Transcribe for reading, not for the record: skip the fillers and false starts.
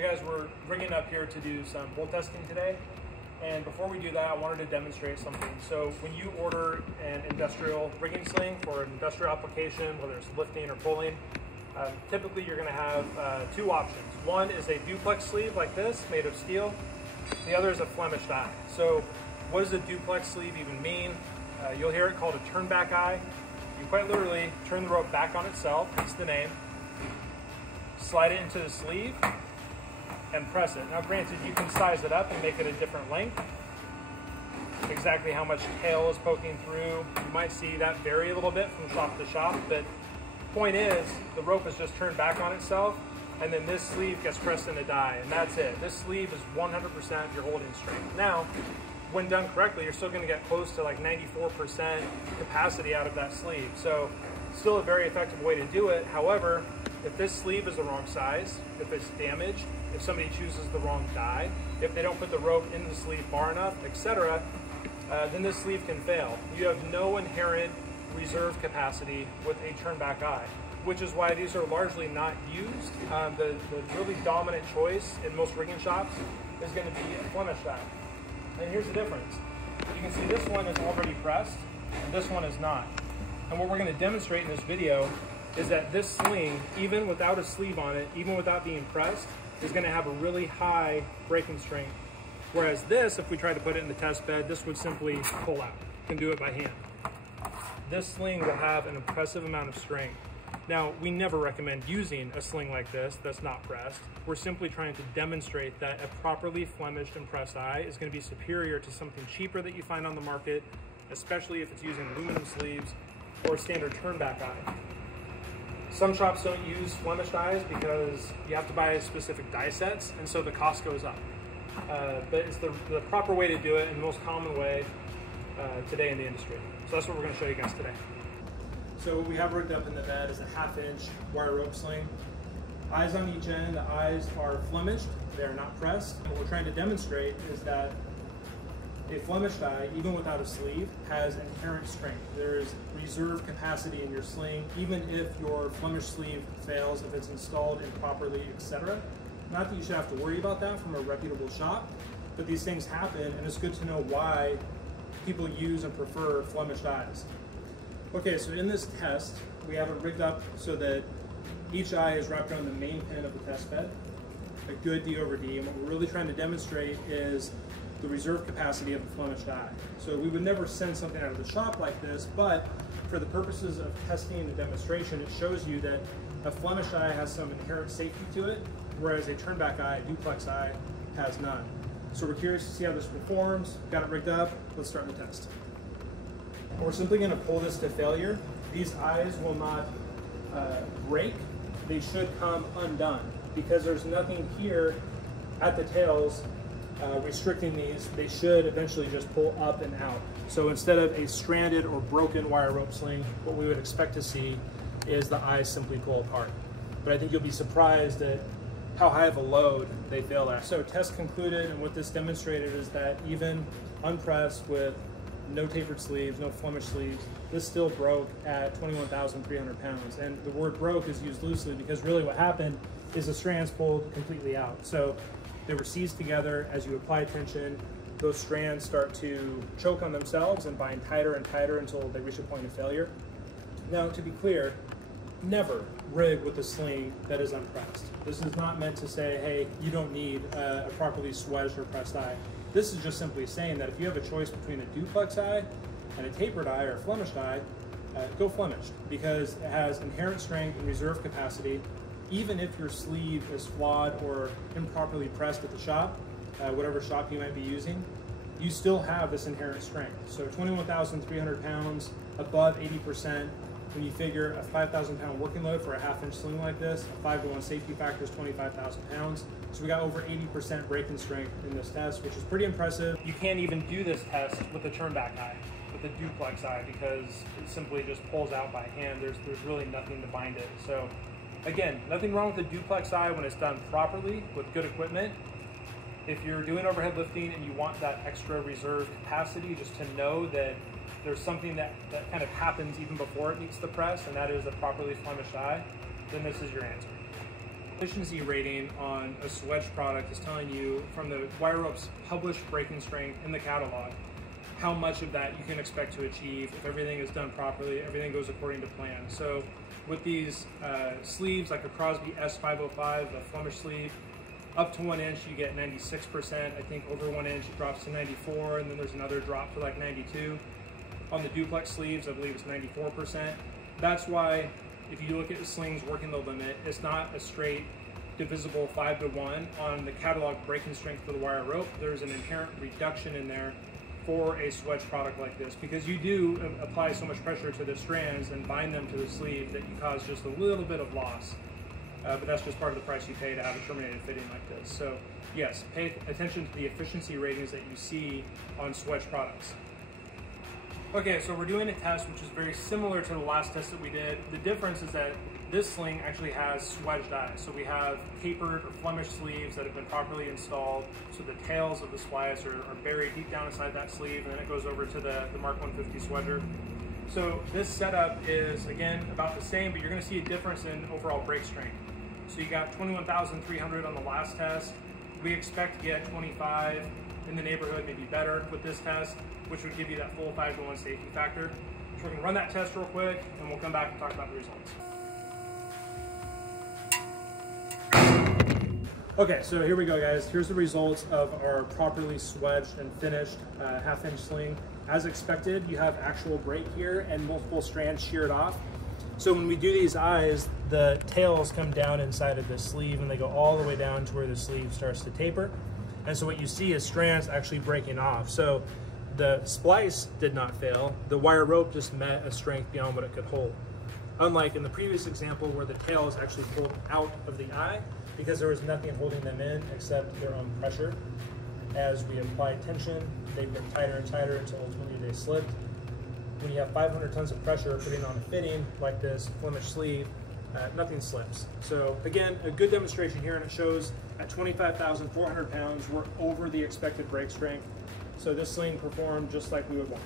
So guys, we're rigging up here to do some bolt testing today. And before we do that, I wanted to demonstrate something. So when you order an industrial rigging sling for an industrial application, whether it's lifting or pulling, typically you're gonna have two options. One is a duplex sleeve like this, made of steel. The other is a Flemish die. So what does a duplex sleeve even mean? You'll hear it called a turn back eye. You quite literally turn the rope back on itself, hence the name, slide it into the sleeve, and press it. Now granted, you can size it up and make it a different length. Exactly how much tail is poking through, you might see that vary a little bit from shop to shop, but point is, the rope is just turned back on itself, and then this sleeve gets pressed in a die, and that's it. This sleeve is 100% of your holding strength. Now, when done correctly, you're still gonna get close to like 94% capacity out of that sleeve. So, still a very effective way to do it. However, if this sleeve is the wrong size, if it's damaged, if somebody chooses the wrong die, if they don't put the rope in the sleeve far enough, etc., then this sleeve can fail. You have no inherent reserve capacity with a turn back eye, which is why these are largely not used. The really dominant choice in most rigging shops is going to be a Flemish die. And here's the difference. You can see this one is already pressed, and this one is not. And what we're going to demonstrate in this video is that this sling, even without a sleeve on it, even without being pressed, is going to have a really high breaking strength. Whereas this, if we try to put it in the test bed, this would simply pull out. You can do it by hand. This sling will have an impressive amount of strength. Now, we never recommend using a sling like this that's not pressed. We're simply trying to demonstrate that a properly Flemished and pressed eye is going to be superior to something cheaper that you find on the market, especially if it's using aluminum sleeves or standard turn back eye. Some shops don't use Flemish dies because you have to buy specific die sets, and so the cost goes up. But it's the proper way to do it and the most common way today in the industry. So that's what we're going to show you guys today. So what we have rigged up in the bed is a 1/2-inch wire rope sling. Eyes on each end, the eyes are Flemished, they're not pressed. And what we're trying to demonstrate is that a Flemish die, even without a sleeve, has inherent strength. There's reserve capacity in your sling, even if your Flemish sleeve fails, if it's installed improperly, etc. Not that you should have to worry about that from a reputable shop, but these things happen, and it's good to know why people use and prefer Flemish dies. Okay, so in this test, we have it rigged up so that each eye is wrapped around the main pin of the test bed, a good D over D, and what we're really trying to demonstrate is the reserve capacity of the Flemish die. So we would never send something out of the shop like this, but for the purposes of testing and demonstration, it shows you that a Flemish die has some inherent safety to it, whereas a turn back eye, a duplex eye, has none. So we're curious to see how this performs. Got it rigged up, let's start the test. We're simply going to pull this to failure. These eyes will not break, they should come undone because there's nothing here at the tails restricting these. They should eventually just pull up and out. So instead of a stranded or broken wire rope sling, what we would expect to see is the eyes simply pull apart. But I think you'll be surprised at how high of a load they fail at. So test concluded, and what this demonstrated is that even unpressed with no tapered sleeves, no Flemish sleeves, this still broke at 21,300 pounds. And the word broke is used loosely because really what happened is the strands pulled completely out. So they were seized together. As you apply tension, those strands start to choke on themselves and bind tighter and tighter until they reach a point of failure. Now, to be clear, never rig with a sling that is unpressed. This is not meant to say, hey, you don't need a properly swedged or pressed eye. This is just simply saying that if you have a choice between a duplex eye and a tapered eye or a Flemish eye, go Flemish because it has inherent strength and reserve capacity. Even if your sleeve is flawed or improperly pressed at the shop, whatever shop you might be using, you still have this inherent strength. So 21,300 pounds, above 80%. When you figure a 5,000 pound working load for a 1/2-inch sling like this, a 5-to-1 safety factor is 25,000 pounds. So we got over 80% breaking strength in this test, which is pretty impressive. You can't even do this test with a turn back eye, with a duplex eye, because it simply just pulls out by hand. There's really nothing to bind it. So again, nothing wrong with a duplex eye when it's done properly with good equipment. If you're doing overhead lifting and you want that extra reserve capacity, just to know that there's something that kind of happens even before it meets the press, and that is a properly Flemish eye, then this is your answer. Efficiency rating on a Swedge product is telling you from the wire rope's published breaking strength in the catalog how much of that you can expect to achieve if everything is done properly, everything goes according to plan. So with these sleeves, like a Crosby S505, a Flemish sleeve, up to 1 inch you get 96%. I think over 1 inch it drops to 94, and then there's another drop to like 92. On the duplex sleeves, I believe it's 94%. That's why if you look at the slings working the limit, it's not a straight divisible 5-to-1 on the catalog breaking strength for the wire rope. There's an inherent reduction in there for a Swedge product like this, because you do apply so much pressure to the strands and bind them to the sleeve that you cause just a little bit of loss. But that's just part of the price you pay to have a terminated fitting like this. So yes, pay attention to the efficiency ratings that you see on Swedge products. Okay, so we're doing a test which is very similar to the last test that we did. The difference is that this sling actually has swedged eyes. So we have tapered or Flemish sleeves that have been properly installed. So the tails of the splice are buried deep down inside that sleeve, and then it goes over to the Mark 150 swedger. So this setup is, again, about the same, but you're gonna see a difference in overall break strength. So you got 21,300 on the last test. We expect to get 25 in the neighborhood, maybe better with this test, which would give you that full 5-to-1 safety factor. So we're gonna run that test real quick, and we'll come back and talk about the results. Okay, so here we go, guys. Here's the results of our properly swedged and finished half-inch sling. As expected, you have actual break here and multiple strands sheared off. So when we do these eyes, the tails come down inside of the sleeve and they go all the way down to where the sleeve starts to taper. And so what you see is strands actually breaking off. So the splice did not fail. The wire rope just met a strength beyond what it could hold. Unlike in the previous example where the tails actually pulled out of the eye because there was nothing holding them in except their own pressure. As we applied tension, they get tighter and tighter until ultimately they slipped. When you have 500 tons of pressure putting on a fitting like this Flemish sleeve, nothing slips. So again, a good demonstration here, and it shows at 25,400 pounds, we're over the expected break strength. So this sling performed just like we would want.